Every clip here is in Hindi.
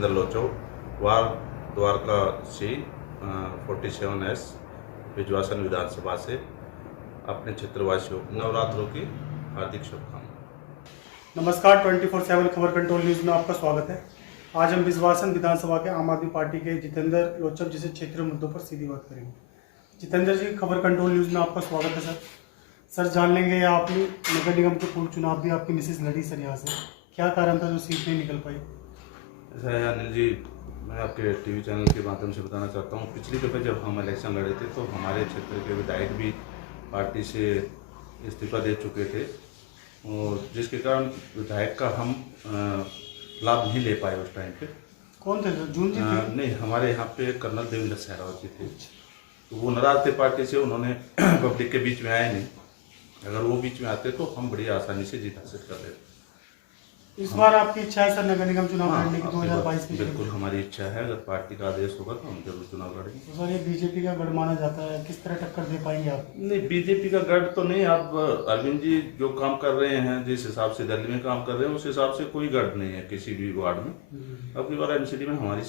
जितेंद्र लोचो, वार्ड द्वारका सी 47S बिजवासन विधानसभा से अपने क्षेत्रवासियों को नवरात्रों की हार्दिक शुभकामनाएं। नमस्कार, 24/7 खबर कंट्रोल न्यूज़ में आपका स्वागत है। आज हम बिजवासन विधानसभा के आम आदमी पार्टी के जितेंद्र लोचब जी से क्षेत्रीय मुद्दों पर सीधी बात करेंगे। जितेंद्र जी, खबर कंट्रोल न्यूज़ में आपका स्वागत है। सर जान लेंगे आपने नगर निगम के पूर्व चुनाव भी आपकी मिसेज लड़ी सर यहाँ से, क्या कारण था जो सीट नहीं निकल पाई? ऐसा है अनिल जी, मैं आपके टीवी चैनल के माध्यम से बताना चाहता हूँ, पिछली दफ़े जब हम इलेक्शन लड़े थे तो हमारे क्षेत्र के विधायक भी पार्टी से इस्तीफा दे चुके थे और जिसके कारण विधायक का हम लाभ नहीं ले पाए उस टाइम पे। कौन थे सर? जून जी थे? नहीं, हमारे यहाँ पे कर्नल देवेंद्र सहरावत जी थे, तो वो नाराज थे पार्टी से, उन्होंने पब्लिक के बीच में आए नहीं। अगर वो बीच में आते तो हम बड़ी आसानी से जीत हासिल कर लेते। इस बार आपकी इच्छा है सर नगर निगम चुनाव लड़ने की 2022 में? बिल्कुल हमारी इच्छा है, अगर पार्टी का आदेश होगा तो हम जरूर चुनाव लड़ेंगे। तो सर ये बीजेपी का गढ़ माना जाता है, किस तरह टक्कर दे पाएंगे आप? नहीं, बीजेपी का गढ़ तो नहीं। आप अरविंद जी जो काम कर रहे हैं, जिस हिसाब से दिल्ली में काम कर रहे हैं, उस हिसाब से कोई गढ़ नहीं है किसी भी वार्ड में। अगली बार एमसीडी में हमारी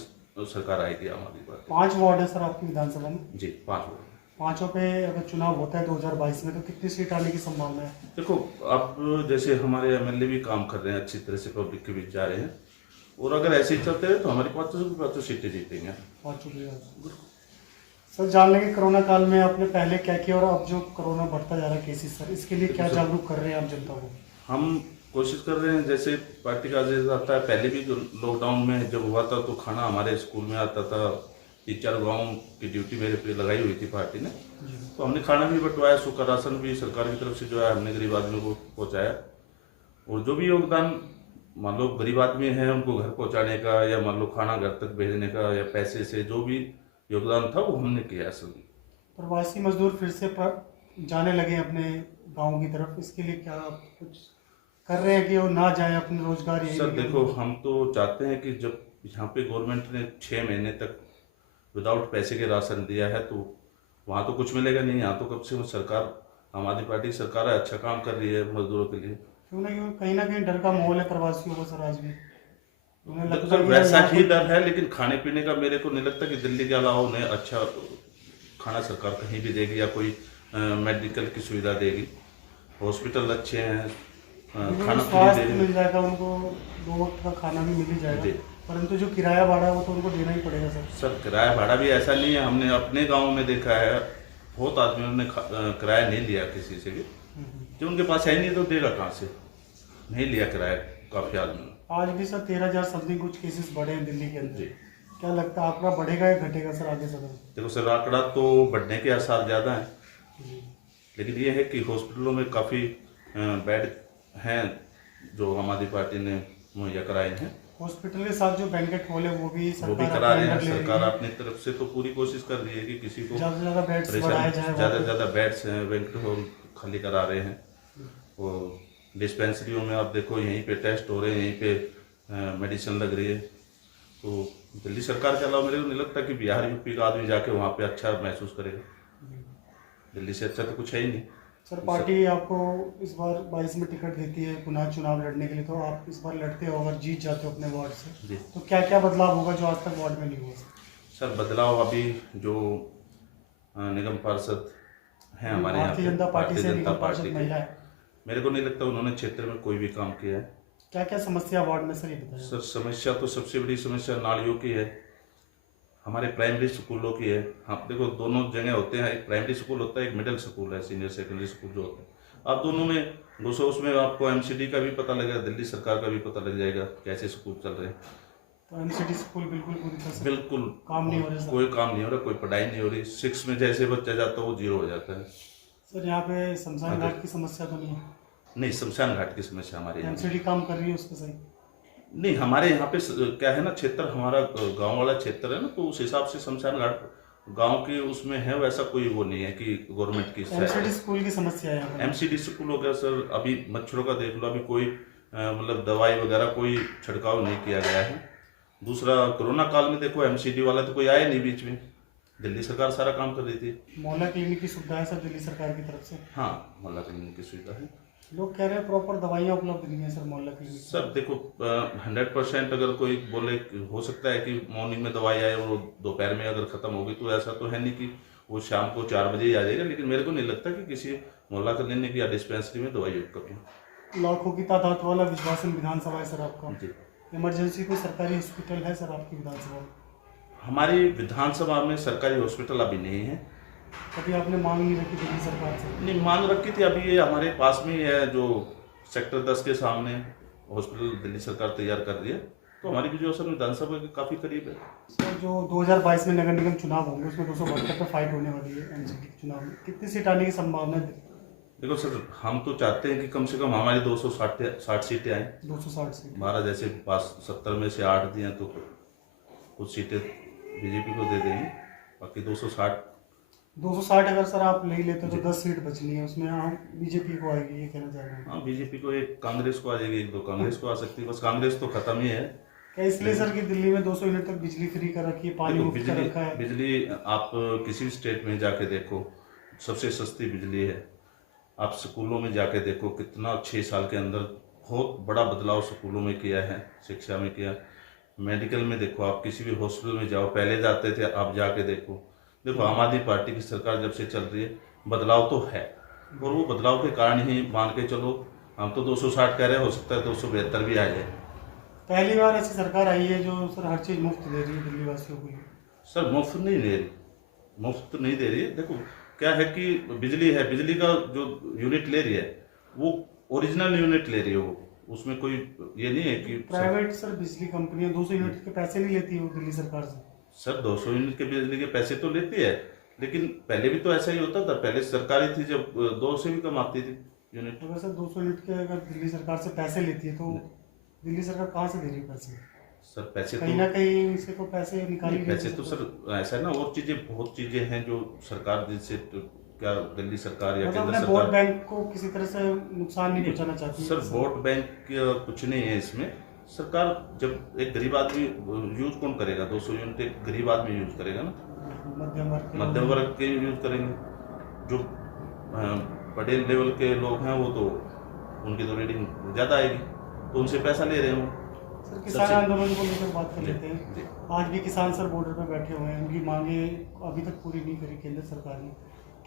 सरकार आएगी, आम आदमी पार्टी। 5 वार्ड है सर आपकी विधानसभा में? जी, 5 वार्ड। पांचों पे अगर चुनाव होता है 2022 में तो कितनी सीट आने की संभावना है? देखो, अब जैसे हमारे एमएलए भी काम कर रहे हैं, अच्छी तरह से पब्लिक के बीच जा रहे हैं, और अगर ऐसे ही चलते रहे तो हमारी 500 सीटें जीतेंगे। सर जान लेंगे कोरोना काल में आपने पहले क्या किया और अब जो कोरोना बढ़ता जा रहा है केसेस, सर इसके लिए क्या जागरूक कर रहे हैं आप जनता को? हम कोशिश कर रहे हैं, जैसे पार्टी का आदेश आता है, पहले भी जो लॉकडाउन में जब हुआ था तो खाना हमारे स्कूल में आता था। 3-4 गाँव की ड्यूटी मेरे पे लगाई हुई थी पार्टी ने, तो हमने खाना भी बंटवाया, सूखा राशन भी सरकार की तरफ से जो है हमने गरीब आदमियों को पहुंचाया। और जो भी योगदान मान लो गरीब आदमी है उनको घर पहुंचाने का, या मान लो खाना घर तक भेजने का, या पैसे से जो भी योगदान था वो हमने किया। असल प्रवासी मजदूर फिर से जाने लगे अपने गाँव की तरफ, इसके लिए क्या आप कुछ कर रहे हैं कि वो ना जाए, अपने रोजगार? सर देखो, हम तो चाहते हैं कि जब यहाँ पे गवर्नमेंट ने 6 महीने तक विदाउट पैसे के राशन दिया है तो वहाँ तो कुछ मिलेगा नहीं। यहाँ तो कब से वो सरकार, आम आदमी पार्टी की सरकार है, अच्छा काम कर रही है मजदूरों के लिए। क्यों ना कहीं डर का माहौल है प्रवासियों को सर आज भी? उन्हें लगता सर है वैसा ही डर है, लेकिन खाने पीने का मेरे को नहीं लगता कि दिल्ली के अलावा उन्हें अच्छा खाना सरकार कहीं भी देगी, या कोई मेडिकल की सुविधा देगी। हॉस्पिटल अच्छे हैं, खाना स्वास्थ्य मिल जाएगा उनको, 2 वक्त का खाना भी मिल ही जाएगा, परंतु जो किराया भाड़ा है वो तो उनको देना ही पड़ेगा सर। सर किराया भाड़ा भी ऐसा नहीं है, हमने अपने गांव में देखा है, बहुत आदमियों ने किराया नहीं लिया किसी से भी। जो उनके पास है नहीं तो देगा कहाँ से? नहीं लिया किराया काफी आदमी। आज भी सर 13,000 समथिंग कुछ केसेस बढ़े हैं दिल्ली के अंदर। क्या लगता है आंकड़ा बढ़ेगा या घटेगा सर आगे समय? देखो सर, आंकड़ा तो बढ़ने के आसार ज़्यादा हैं, लेकिन ये है कि हॉस्पिटलों में काफ़ी बेड हैं जो आम आदमी पार्टी ने मुहैया कराए हैं। हॉस्पिटल के साथ जो बैंकेट हॉल है वो भी करा रहे हैं। सरकार अपनी तरफ से तो पूरी कोशिश कर रही है कि किसी को ज़्यादा से ज़्यादा बेड्स बढ़ाए जाए, ज़्यादा से ज़्यादा बेड्स हैं, बैंकेट हॉल खाली करा रहे हैं। और डिस्पेंसरियों में आप देखो, यहीं पे टेस्ट हो रहे हैं, यहीं पे मेडिसिन लग रही है। तो दिल्ली सरकार के अलावा मेरे को नहीं लगता कि बिहार यूपी का आदमी जाके वहाँ पे अच्छा महसूस करेगा। दिल्ली से अच्छा तो कुछ है ही नहीं। सर पार्टी आपको इस बार 22 में टिकट देती है पुनः चुनाव लड़ने के लिए, तो आप इस बार लड़ते हो, अगर जीत जाते हो अपने वार्ड से, तो क्या क्या बदलाव होगा जो आज तक वार्ड में नहीं हुआ? सर बदलाव अभी जो निगम पार्षद हैं हमारे यहाँ, भारतीय जनता पार्टी से निगम पार्षद महिला है, मेरे को नहीं लगता उन्होंने क्षेत्र में कोई भी काम किया है। क्या क्या समस्या वार्ड में सर ये बताइए? सर समस्या तो सबसे बड़ी समस्या नालियों की है, हमारे प्राइमरी स्कूलों की है। हाँ देखो, दोनों जगह होते हैं, एक प्राइमरी स्कूल होता है, एक मिडिल स्कूल है, सीनियर सेकेंडरी स्कूल जो होता है। आप दोनों में घुसो, उसमें आपको एमसीडी का भी पता लगेगा, दिल्ली सरकार का भी पता लग जाएगा कैसे स्कूल चल रहे हैं। तो एमसीडी स्कूल बिल्कुल पूरी तरह से बिल्कुल काम नहीं हो रहा, कोई काम नहीं हो रहा, कोई पढ़ाई नहीं हो रही। 6 में जैसे बच्चा जाता है वो 0 हो जाता है। सर यहाँ पे शमशान घाट की समस्या तो नहीं है? नहीं, शमशान घाट की समस्या हमारे यहाँ एमसीडी काम कर रही है उस पर सही? नहीं, हमारे यहाँ पे क्या है ना, क्षेत्र हमारा गांव वाला क्षेत्र है ना, तो उस हिसाब से शमशान घाट गांव के उसमें है, वैसा कोई वो नहीं है कि गवर्नमेंट की। एमसीडी स्कूल की समस्या है? एमसीडी स्कूल हो गया सर, अभी मच्छरों का देख लो, अभी कोई मतलब दवाई वगैरह कोई छिड़काव नहीं किया गया है। दूसरा, कोरोना काल में देखो एमसीडी वाला तो कोई आया नहीं बीच में, दिल्ली सरकार सारा काम कर रही थी। मोहल्ला क्लिनिक की सुविधा है सर दिल्ली सरकार की तरफ से? हाँ, मोहल्ला क्लिनिक की सुविधा है। लोग कह रहे हैं प्रॉपर दवाइयाँ उपलब्ध नहीं है सर मोहल्ला क्लिनिक। सर देखो 100% अगर कोई बोले हो सकता है कि मॉर्निंग में दवाई आए और वो दोपहर में अगर ख़त्म होगी, तो ऐसा तो है नहीं कि वो शाम को 4 बजे ही आ जाएगा। लेकिन मेरे को नहीं लगता कि किसी मोहल्ला क्लिनिक या डिस्पेंसरी में दवाई की कमी हो। लाखों की तादाद वाला विश्वासन विधानसभा है सर आपका। जी, इमरजेंसी कोई सरकारी हॉस्पिटल है सर आपकी विधानसभा में? हमारी विधानसभा में सरकारी हॉस्पिटल अभी नहीं है। कभी आपने मांग नहीं रखी दिल्ली सरकार से? नहीं, मांग रखी थी। अभी ये हमारे पास में ही है, जो सेक्टर 10 के सामने हॉस्पिटल दिल्ली सरकार तैयार कर रही है, तो हमारी ग्रेजुएशन विधानसभा के काफ़ी करीब है। सर जो 2022 में नगर निगम चुनाव होंगे उसमें 272 पर फाइट होने वाली है एनसीपी के चुनाव में, कितनी सीट आने की संभावना है? देखो सर, हम तो चाहते हैं कि कम से कम हमारी 260 सीटें आएँ। 260 सीट। हमारा जैसे पास 70 में से 8 दिए तो कुछ सीटें बीजेपी को दे देंगे, बाकी 260 अगर सर आप ले लेते तो 10 सीट बचनी है, उसमें हम बीजेपी को आएगी, ये कहना चाह रहे हैं? हाँ, बीजेपी को एक कांग्रेस को आ जाएगी, एक दो कांग्रेस को आ सकती है। बस कांग्रेस तो खत्म ही है। क्या इसलिए सर कि दिल्ली में 200 यूनिट तक बिजली फ्री कर रखी है, पानी देखो, मुफ्त कर रखा है? बिजली आप किसी भी स्टेट में जाके देखो, सबसे सस्ती बिजली है। आप स्कूलों में जाके देखो, कितना 6 साल के अंदर बहुत बड़ा बदलाव स्कूलों में किया है, शिक्षा में किया। मेडिकल में देखो, आप किसी भी हॉस्पिटल में जाओ, पहले जाते थे, आप जाके देखो। देखो, आम आदमी पार्टी की सरकार जब से चल रही है, बदलाव तो है, और वो बदलाव के कारण ही मान के चलो, हम तो 260 कह रहे हैं, हो सकता है 272 भी आ जाए। पहली बार ऐसी सरकार आई है जो सर हर चीज़ मुफ्त दे रही है दिल्ली वासियों को। सर मुफ्त नहीं दे रही, मुफ्त नहीं दे रही है। देखो क्या है कि बिजली है, बिजली का जो यूनिट ले रही है वो ओरिजिनल यूनिट ले रही है, वो उसमें कोई ये नहीं है कि प्राइवेट सर बिजली कंपनियां 200 यूनिट के पैसे नहीं लेती है वो दिल्ली सरकार से। सर 200 यूनिट के बिजली के पैसे तो लेती है, लेकिन पहले भी तो ऐसा ही होता था। पहले सरकारी थी जब 2 से भी कम आती थी यूनिट। अगर सर 200 यूनिट के अगर दिल्ली सरकार से पैसे लेती है तो दिल्ली सरकार कहाँ से दे रही है पैसे? सर पैसे कहीं ना कहीं से तो पैसे निकाली गई। पैसे तो सर ऐसा है ना, और चीजें बहुत चीजें हैं जो सरकार जिससे क्या दिल्ली सरकार या केंद्र वोट सरकार बैंक को किसी तरह से नुकसान नहीं पहुंचाना चाहती। सर वोट बैंक कुछ नहीं है इसमें। सरकार जब एक गरीब आदमी यूज कौन करेगा? 200 यूनिट एक गरीब आदमी यूज करेगा ना, मध्यम वर्ग के यूज करेंगे। जो बड़े लेवल के लोग हैं वो तो उनकी तो रेटिंग ज़्यादा आएगी, तो उनसे पैसा ले रहे हैं। सर किसान आंदोलन को लेकर बात कर लेते हैं। आज भी किसान सर बॉर्डर पर बैठे हुए हैं, उनकी मांगे अभी तक पूरी नहीं करी केंद्र सरकार ने।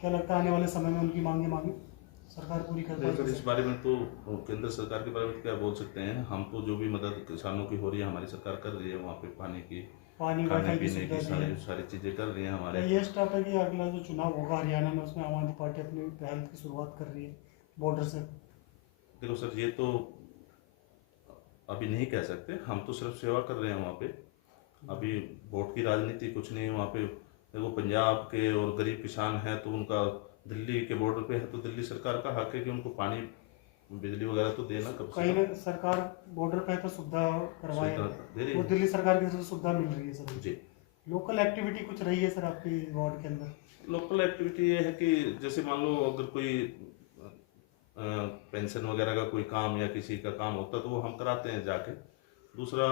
क्या लगता है आने वाले समय में उनकी मांगे सरकार पूरी कर पाएगी? इस बारे में तो केंद्र सरकार के बारे में क्या बोल सकते हैं। हम तो जो भी मदद किसानों की हो रही है हमारी सरकार कर रही है, वहाँ पे पानी खाने पीने की सारी चीज़ें कर रही है हमारे। ये स्ट्रैटेजी अगला जो चुनाव होगा हरियाणा में, उसमें आम आदमी पार्टी अपनी पहल की शुरुआत कर रही है बॉर्डर से। देखो सर, ये तो अभी नहीं कह सकते, हम तो सिर्फ सेवा कर रहे हैं वहाँ पे। अभी वोट की राजनीति कुछ नहीं है वहाँ पे। देखो, पंजाब के और गरीब किसान हैं तो उनका दिल्ली के बॉर्डर पे है, तो दिल्ली सरकार का हक है कि उनको पानी बिजली वगैरह तो देना। कब कहीं ना सरकार बॉर्डर पे तो सुविधा करवाए, वो दिल्ली सरकार की तरफ से सुविधा मिल रही है सर जी। लोकल एक्टिविटी कुछ रही है सर आपकी वार्ड के अंदर? लोकल एक्टिविटी ये है कि जैसे मान लो अगर कोई पेंशन वगैरह का कोई काम या किसी का काम होता तो वो हम कराते हैं जाके। दूसरा,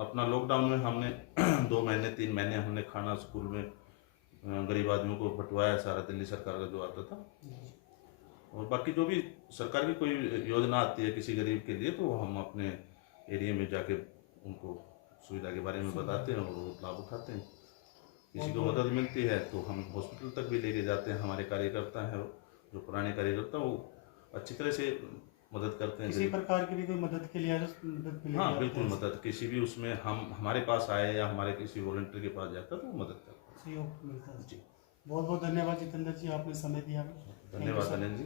अपना लॉकडाउन में हमने 2 महीने 3 महीने हमने खाना स्कूल में गरीब आदमियों को बंटवाया, सारा दिल्ली सरकार का जो आता था। और बाकी जो भी सरकार की कोई योजना आती है किसी गरीब के लिए, तो हम अपने एरिया में जाके उनको सुविधा के बारे में बताते हैं और वो लाभ उठाते हैं। किसी को मदद मिलती है तो हम हॉस्पिटल तक भी लेके जाते हैं। हमारे कार्यकर्ता हैं, जो पुराने कार्यकर्ता, वो अच्छी तरह से मदद करते हैं। किसी प्रकार की भी कोई मदद के लिए मदद? हाँ बिल्कुल, मदद किसी भी उसमें हम हमारे पास आए या हमारे किसी वॉलंटियर के पास जाता तो मदद करता है। सहयोग मिलता है जी। बहुत बहुत धन्यवाद जितेंद्र जी, आपने समय दिया। धन्यवाद अनिल जी।